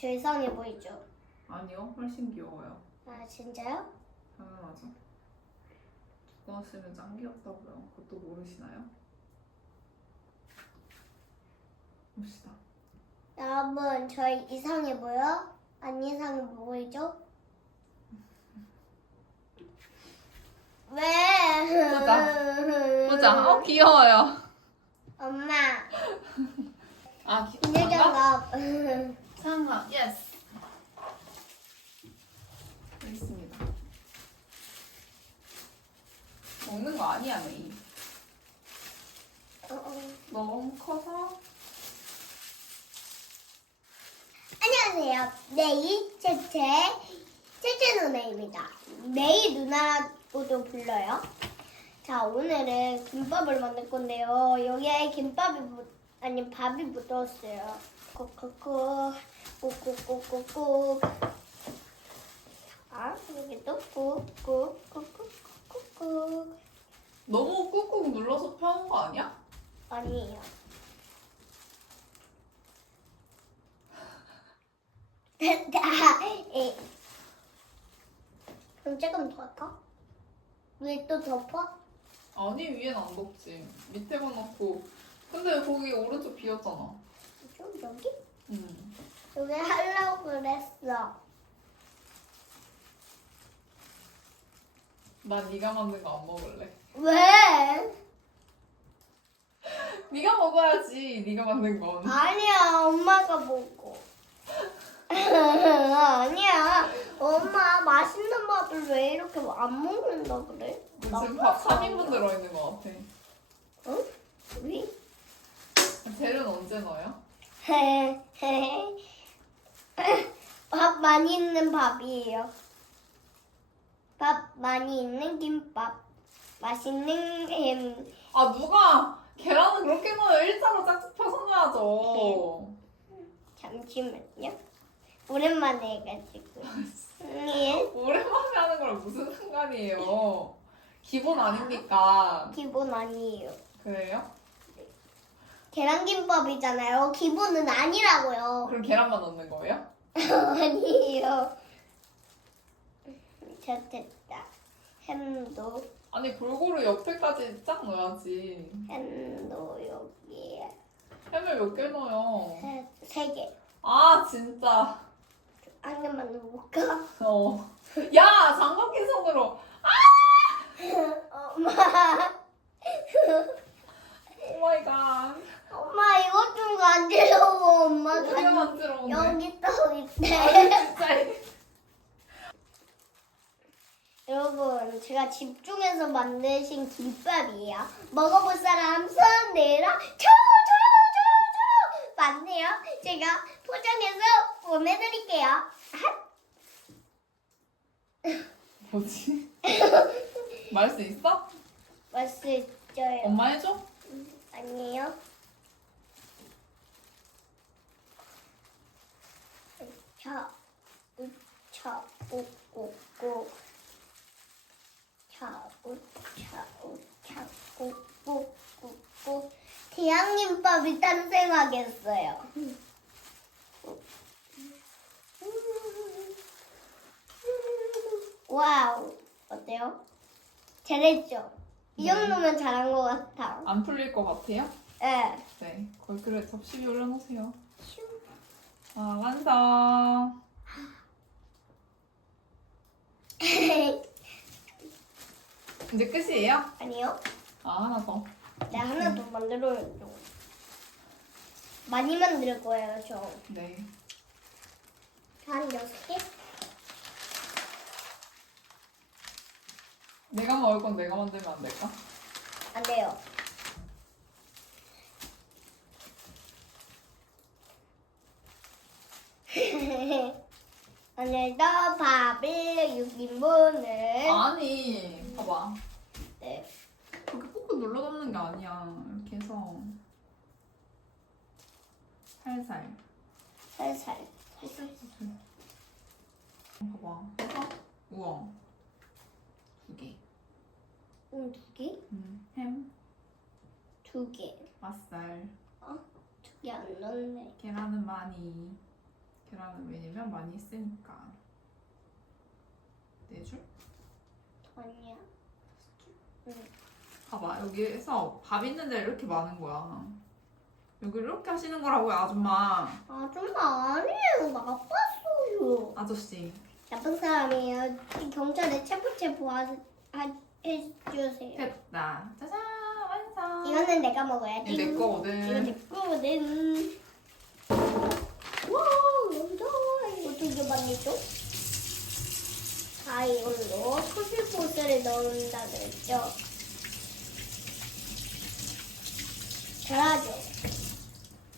저 이상해 보이죠? 아니요, 훨씬 귀여워요. 아 진짜요? 당연하죠. 두꺼운 쓰면 짱 귀엽다고요. 그것도 모르시나요? 봅시다. 여러분 저희 이상해 보여? 안 이상해 보이죠? 왜? 보자. 보자. 어 귀여워요. 엄마 아 귀. 이제 장갑. 장갑. 예스. 여기 있습니다. 먹는 거 아니야 메이. 어, 어. 너무 커서. 안녕하세요. 네이 채채 채채 누나입니다. 네이 누나로도 불러요. 자 오늘은 김밥을 만들 건데요. 여기에 김밥이 묻 아니 밥이 묻었어요. 콕콕콕 꾹꾹꾹꾹꾹 아 여기도 꾹꾹꾹꾹꾹꾹 너무 꾹꾹 눌러서 펴는 거 아니야? 아니에요. 됐다. 에. 그럼 조금 더 할까? 왜 또 덮어? 아니 위엔 안 덮지. 밑에만 넣고. 근데 거기 오른쪽 비었잖아. 좀 여기? 음. 여기 하려고 그랬어. 나 네가 만든 거 안 먹을래. 왜? 네가 먹어야지. 네가 만든 건. 아니야, 엄마가 먹고. 아니야, 엄마 맛있는 밥을 왜 이렇게 안 먹는다 그래? 지금 밥 3인분 들어있는 거 같아. 응? 우리? 재료는 언제 넣어요? 밥 많이 있는 밥이에요. 밥 많이 있는 김밥. 맛있는 햄. 아 누가 계란은 그렇게 넣어요. 일자로 짝짝 펴서 넣어야죠. 잠시만요. 오랜만에 해가지고. 예. 오랜만에 하는 거랑 무슨 상관이에요. 기본 아닙니까? 기본 아니에요. 그래요? 계란김밥이잖아요. 기본은 아니라고요. 그럼 계란만 넣는 거예요? 아니에요. 자, 됐다. 햄도, 아니 골고루 옆에까지 쫙 넣어야지. 햄도 여기에. 햄을 몇 개 넣어요? 세, 세 개. 아 진짜. 한 개만 넣어볼까? 어. 야 장갑 낀 손으로. 엄마. 오 마이 갓. 엄마 이것 좀 만들어 엄마가 어디가 만들어 오늘? 여기 또 아, 있대 진짜. 여러분 제가 집중해서 만드신 김밥이에요 먹어볼 사람 손 내라 저 맞네요. 제가 포장해서 보내드릴게요. 뭐지? 말 수 있어? 맛있어요. 엄마 해줘? 아니에요. 차, 우 차, 우꾸꾸 차, 우 차, 우차, 꾸꾸꾸꾸 태양김밥이 탄생하겠어요. 와우, 어때요? 잘했죠? 이 정도면 잘한 것 같아. 안 풀릴 것 같아요? 예. 네. 거기 그래 접시 위에 올려놓으세요. 아 완성. 이제 끝이에요? 아니요. 아 하나 더. 네, 하나 더 만들어야죠. 많이 만들 거예요, 저. 네. 한 여섯 개? 내가 먹을 건 내가 만들면 안 될까? 안 돼요. 오늘도 밥을 6인분을 아니 봐봐. 눌러 담는 게 아니야. 이렇게 해서 살살. 살살. 봐봐. 해서 우엉 두 개. 음, 두 개? 음, 햄, 두 개. 맛살, 두 개 안 넣네. 계란은 많이. 계란은 왜냐면 많이 쓰니까. 네 줄? 아니야. 봐봐 여기에서 밥 있는 데 이렇게 많은 거야. 여기 이렇게 하시는 거라고요 아줌마. 아줌마 아니에요. 나빴어요. 아저씨. 나쁜 사람이에요. 경찰에 체포체포 하, 하, 해주세요. 됐다. 짜잔 완성. 이거는 내가 먹어야지. 이거 내 이거 거거든. 내 거거든. 와. 이거 되게 많이 줘. 자, 이걸로 커피 포스를 넣는다 그랬죠. 잘하죠.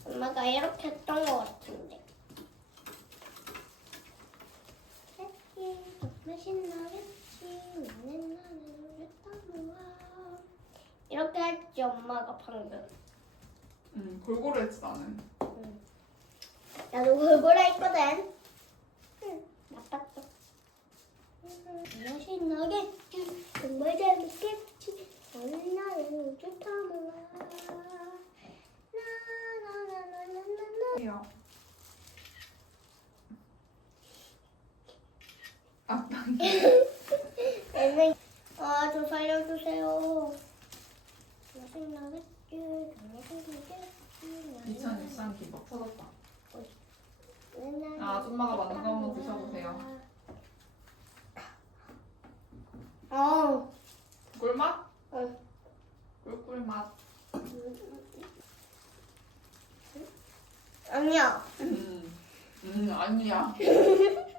엄마가 이렇게 했던 것 같은데. 이렇게 했지 엄마가 방금. 응 골고루 했지 나는. 나도 골고루 했거든. 응, 나빴어. 정말 신나겠지. 정말 재밌겠지. 너는 나를 우주 탐험아. 해요. 아, 애는 아, 저 살려주세요. 정말 신나겠지. 정말 신나겠지. 2023 김밥 터졌다. 아, 아줌마가 만든 거 한번 드셔보세요. 어. 꿀맛? 응. 꿀꿀맛. 아니야. 음, 음 아니야.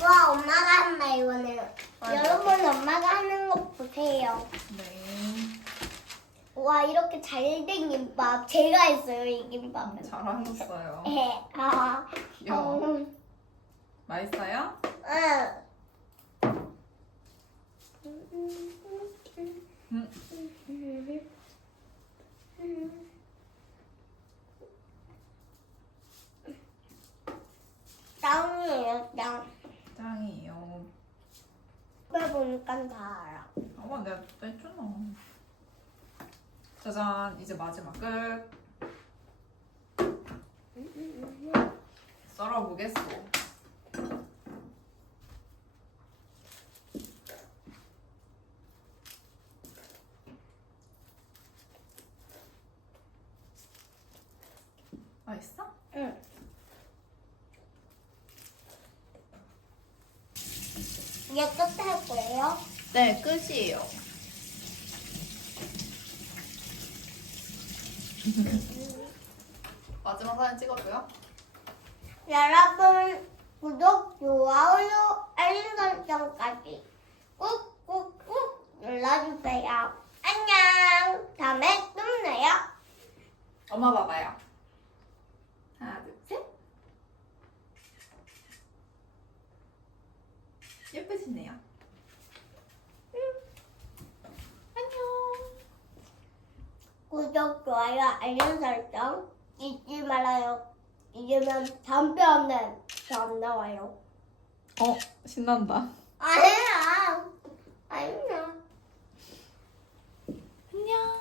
와 엄마가 한다 이거는 맞아. 여러분 엄마가 하는 거 보세요 네. 와 이렇게 잘된 김밥 제가 했어요 이 김밥은 잘하셨어요. 에, 아, 귀여워. 어, 맛있어요? 응. 짱이에요 짱 짱이에요. 해 보니까 다 알아 어머, 내가 뺐잖아. 짜잔, 이제 마지막 끝. 썰어보겠어. 맛있어? 응. 이제 끝에 할 거예요? 네, 끝이에요. 마지막 사진 찍어줘요? 여러분 구독, 좋아요, 알림 설정까지 꾹꾹꾹 눌러주세요. 안녕. 다음에 또 만나요. 엄마 봐봐요. 하나, 둘, 셋. 예쁘시네요. 안녕. 구독, 좋아요, 알림 설정 잊지 말아요. 잊으면 다음 편은 안 나와요. 어, 신난다. 아니야. 아니야. 안녕.